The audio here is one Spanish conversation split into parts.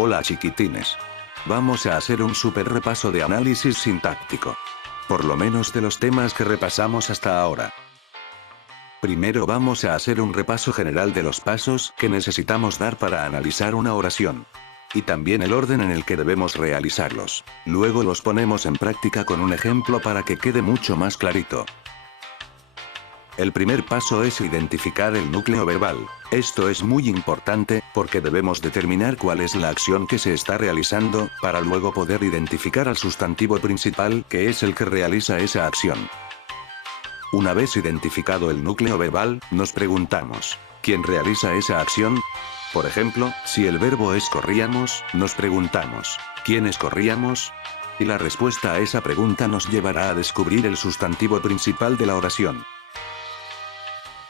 Hola chiquitines. Vamos a hacer un super repaso de análisis sintáctico. Por lo menos de los temas que repasamos hasta ahora. Primero vamos a hacer un repaso general de los pasos que necesitamos dar para analizar una oración. Y también el orden en el que debemos realizarlos. Luego los ponemos en práctica con un ejemplo para que quede mucho más clarito. El primer paso es identificar el núcleo verbal. Esto es muy importante, porque debemos determinar cuál es la acción que se está realizando, para luego poder identificar al sustantivo principal, que es el que realiza esa acción. Una vez identificado el núcleo verbal, nos preguntamos, ¿quién realiza esa acción? Por ejemplo, si el verbo es corríamos, nos preguntamos, ¿quiénes corríamos? Y la respuesta a esa pregunta nos llevará a descubrir el sustantivo principal de la oración.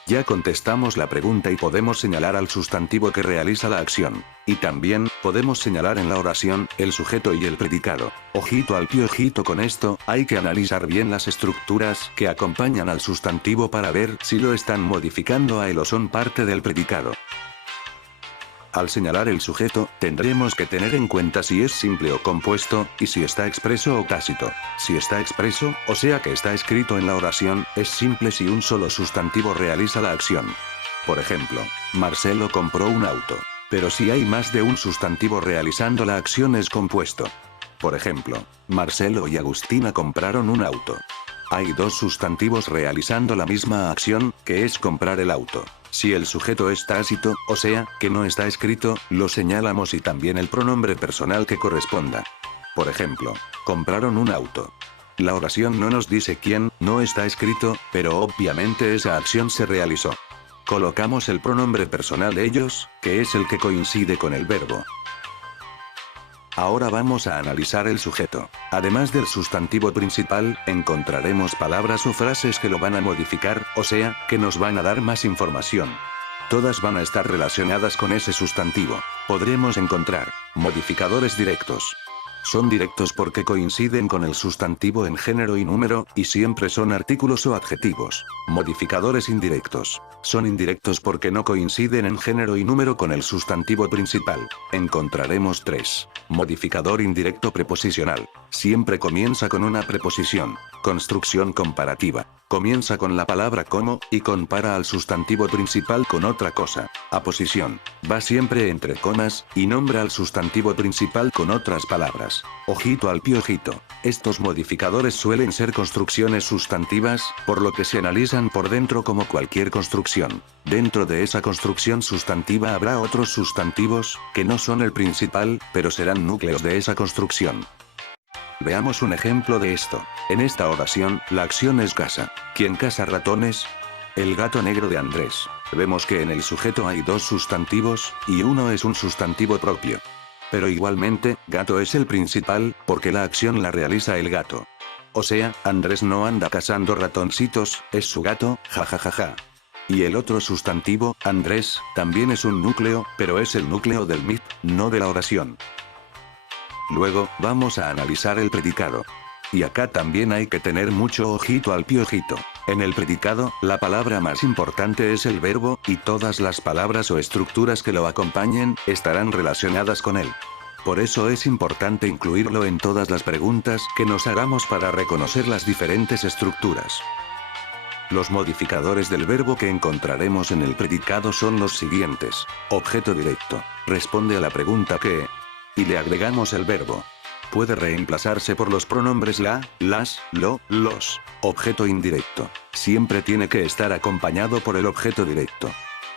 Ya contestamos la pregunta y podemos señalar al sustantivo que realiza la acción. Y también, podemos señalar en la oración, el sujeto y el predicado. Ojito al piojito con esto, hay que analizar bien las estructuras que acompañan al sustantivo para ver si lo están modificando a él o son parte del predicado. Al señalar el sujeto, tendremos que tener en cuenta si es simple o compuesto, y si está expreso o tácito. Si está expreso, o sea que está escrito en la oración, es simple si un solo sustantivo realiza la acción. Por ejemplo, Marcelo compró un auto. Pero si hay más de un sustantivo realizando la acción es compuesto. Por ejemplo, Marcelo y Agustina compraron un auto. Hay dos sustantivos realizando la misma acción, que es comprar el auto. Si el sujeto es tácito, o sea, que no está escrito, lo señalamos y también el pronombre personal que corresponda. Por ejemplo, compraron un auto. La oración no nos dice quién, no está escrito, pero obviamente esa acción se realizó. Colocamos el pronombre personal ellos, que es el que coincide con el verbo. Ahora vamos a analizar el sujeto. Además del sustantivo principal, encontraremos palabras o frases que lo van a modificar, o sea, que nos van a dar más información. Todas van a estar relacionadas con ese sustantivo. Podremos encontrar modificadores directos. Son directos porque coinciden con el sustantivo en género y número, y siempre son artículos o adjetivos. Modificadores indirectos. Son indirectos porque no coinciden en género y número con el sustantivo principal. Encontraremos 3. Modificador indirecto preposicional. Siempre comienza con una preposición. Construcción comparativa. Comienza con la palabra como, y compara al sustantivo principal con otra cosa. Aposición. Va siempre entre comas, y nombra al sustantivo principal con otras palabras. Ojito al piojito. Estos modificadores suelen ser construcciones sustantivas, por lo que se analizan por dentro como cualquier construcción. Dentro de esa construcción sustantiva habrá otros sustantivos, que no son el principal, pero serán núcleos de esa construcción. Veamos un ejemplo de esto. En esta oración, la acción es casa. ¿Quién caza ratones? El gato negro de Andrés. Vemos que en el sujeto hay dos sustantivos, y uno es un sustantivo propio. Pero igualmente, gato es el principal, porque la acción la realiza el gato. O sea, Andrés no anda cazando ratoncitos, es su gato, jajajaja. Y el otro sustantivo, Andrés, también es un núcleo, pero es el núcleo del mit, no de la oración. Luego, vamos a analizar el predicado. Y acá también hay que tener mucho ojito al piojito. En el predicado, la palabra más importante es el verbo, y todas las palabras o estructuras que lo acompañen, estarán relacionadas con él. Por eso es importante incluirlo en todas las preguntas que nos hagamos para reconocer las diferentes estructuras. Los modificadores del verbo que encontraremos en el predicado son los siguientes. Objeto directo. Responde a la pregunta ¿qué? Y le agregamos el verbo. Puede reemplazarse por los pronombres la, las, lo, los. Objeto indirecto. Siempre tiene que estar acompañado por el objeto directo.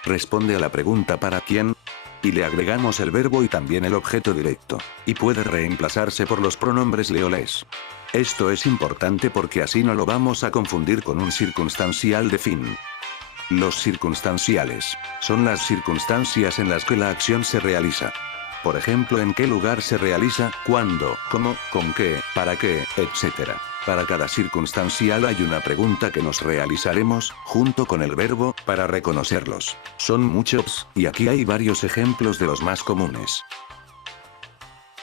Responde a la pregunta ¿para quién? Y le agregamos el verbo y también el objeto directo. Y puede reemplazarse por los pronombres le o les. Esto es importante porque así no lo vamos a confundir con un circunstancial de fin. Los circunstanciales son las circunstancias en las que la acción se realiza. Por ejemplo, en qué lugar se realiza, cuándo, cómo, con qué, para qué, etc. Para cada circunstancial hay una pregunta que nos realizaremos, junto con el verbo, para reconocerlos. Son muchos, y aquí hay varios ejemplos de los más comunes.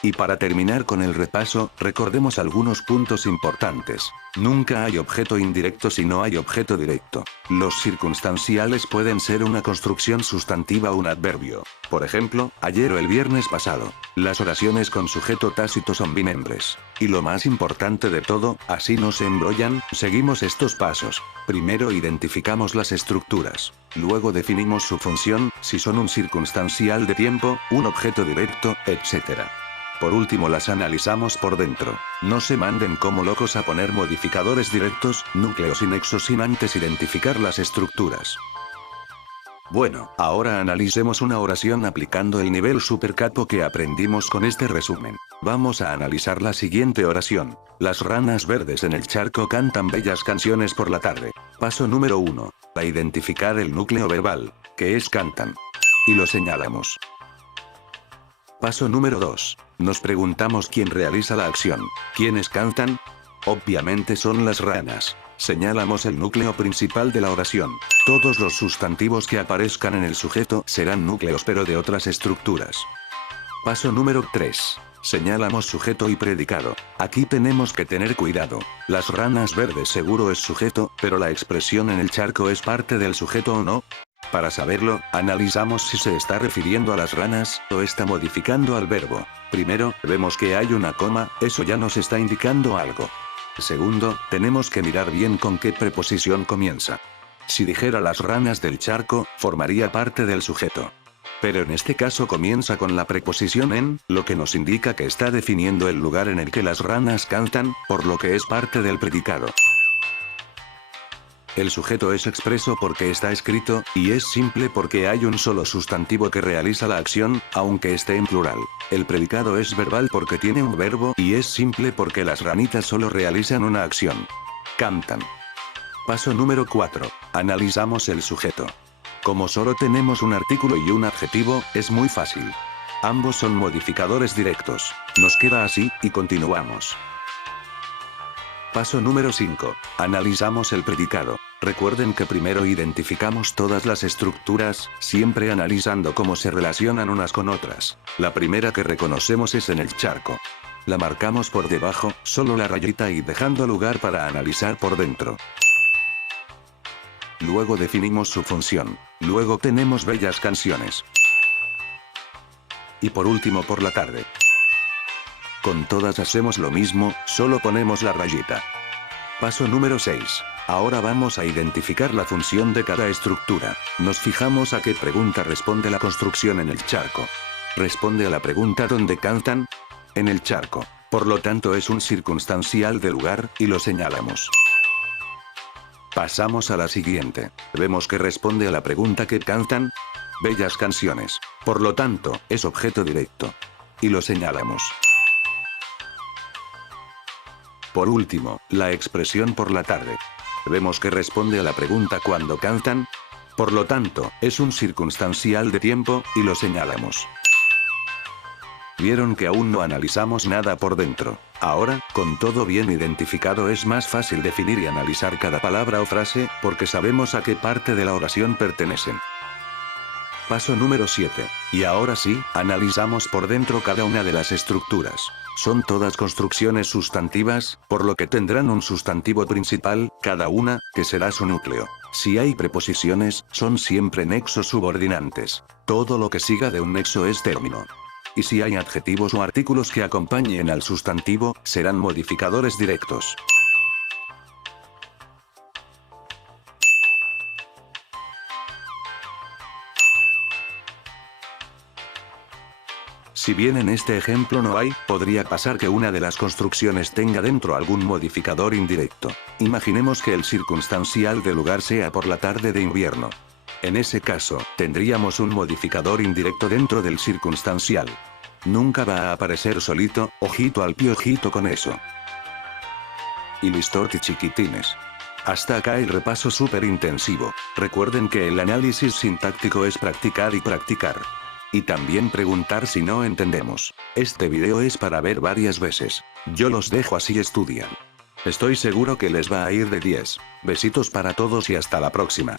Y para terminar con el repaso, recordemos algunos puntos importantes. Nunca hay objeto indirecto si no hay objeto directo. Los circunstanciales pueden ser una construcción sustantiva o un adverbio. Por ejemplo, ayer o el viernes pasado. Las oraciones con sujeto tácito son bimembres. Y lo más importante de todo, así no se embrollan, seguimos estos pasos. Primero identificamos las estructuras. Luego definimos su función, si son un circunstancial de tiempo, un objeto directo, etc. Por último las analizamos por dentro. No se manden como locos a poner modificadores directos, núcleos y nexos sin antes identificar las estructuras. Bueno, ahora analicemos una oración aplicando el nivel supercapo que aprendimos con este resumen. Vamos a analizar la siguiente oración. Las ranas verdes en el charco cantan bellas canciones por la tarde. Paso número 1. A identificar el núcleo verbal, que es cantan. Y lo señalamos. Paso número 2. Nos preguntamos quién realiza la acción. ¿Quiénes cantan? Obviamente son las ranas. Señalamos el núcleo principal de la oración. Todos los sustantivos que aparezcan en el sujeto serán núcleos pero de otras estructuras. Paso número 3. Señalamos sujeto y predicado. Aquí tenemos que tener cuidado. Las ranas verdes seguro es sujeto, pero la expresión en el charco es parte del sujeto o no. Para saberlo, analizamos si se está refiriendo a las ranas, o está modificando al verbo. Primero, vemos que hay una coma, eso ya nos está indicando algo. Segundo, tenemos que mirar bien con qué preposición comienza. Si dijera las ranas del charco, formaría parte del sujeto. Pero en este caso comienza con la preposición en, lo que nos indica que está definiendo el lugar en el que las ranas cantan, por lo que es parte del predicado. El sujeto es expreso porque está escrito, y es simple porque hay un solo sustantivo que realiza la acción, aunque esté en plural. El predicado es verbal porque tiene un verbo, y es simple porque las ranitas solo realizan una acción. Cantan. Paso número 4. Analizamos el sujeto. Como solo tenemos un artículo y un adjetivo, es muy fácil. Ambos son modificadores directos. Nos queda así, y continuamos. Paso número 5. Analizamos el predicado. Recuerden que primero identificamos todas las estructuras, siempre analizando cómo se relacionan unas con otras. La primera que reconocemos es en el charco. La marcamos por debajo, solo la rayita y dejando lugar para analizar por dentro. Luego definimos su función. Luego tenemos bellas canciones. Y por último por la tarde. Con todas hacemos lo mismo, solo ponemos la rayita. Paso número 6. Ahora vamos a identificar la función de cada estructura. Nos fijamos a qué pregunta responde la construcción en el charco. Responde a la pregunta ¿dónde cantan? En el charco. Por lo tanto es un circunstancial de lugar, y lo señalamos. Pasamos a la siguiente. Vemos que responde a la pregunta ¿qué cantan? Bellas canciones. Por lo tanto, es objeto directo. Y lo señalamos. Por último, la expresión por la tarde. Vemos que responde a la pregunta ¿cuándo cantan? Por lo tanto, es un circunstancial de tiempo, y lo señalamos. Vieron que aún no analizamos nada por dentro. Ahora, con todo bien identificado es más fácil definir y analizar cada palabra o frase, porque sabemos a qué parte de la oración pertenecen. Paso número 7. Y ahora sí, analizamos por dentro cada una de las estructuras. Son todas construcciones sustantivas, por lo que tendrán un sustantivo principal, cada una, que será su núcleo. Si hay preposiciones, son siempre nexos subordinantes. Todo lo que siga de un nexo es término. Y si hay adjetivos o artículos que acompañen al sustantivo, serán modificadores directos. Si bien en este ejemplo no hay, podría pasar que una de las construcciones tenga dentro algún modificador indirecto. Imaginemos que el circunstancial de lugar sea por la tarde de invierno. En ese caso, tendríamos un modificador indirecto dentro del circunstancial. Nunca va a aparecer solito, ojito al piojito con eso. Y listorti chiquitines. Hasta acá el repaso súper intensivo. Recuerden que el análisis sintáctico es practicar y practicar. Y también preguntar si no entendemos. Este video es para ver varias veces. Yo los dejo así estudian. Estoy seguro que les va a ir de 10. Besitos para todos y hasta la próxima.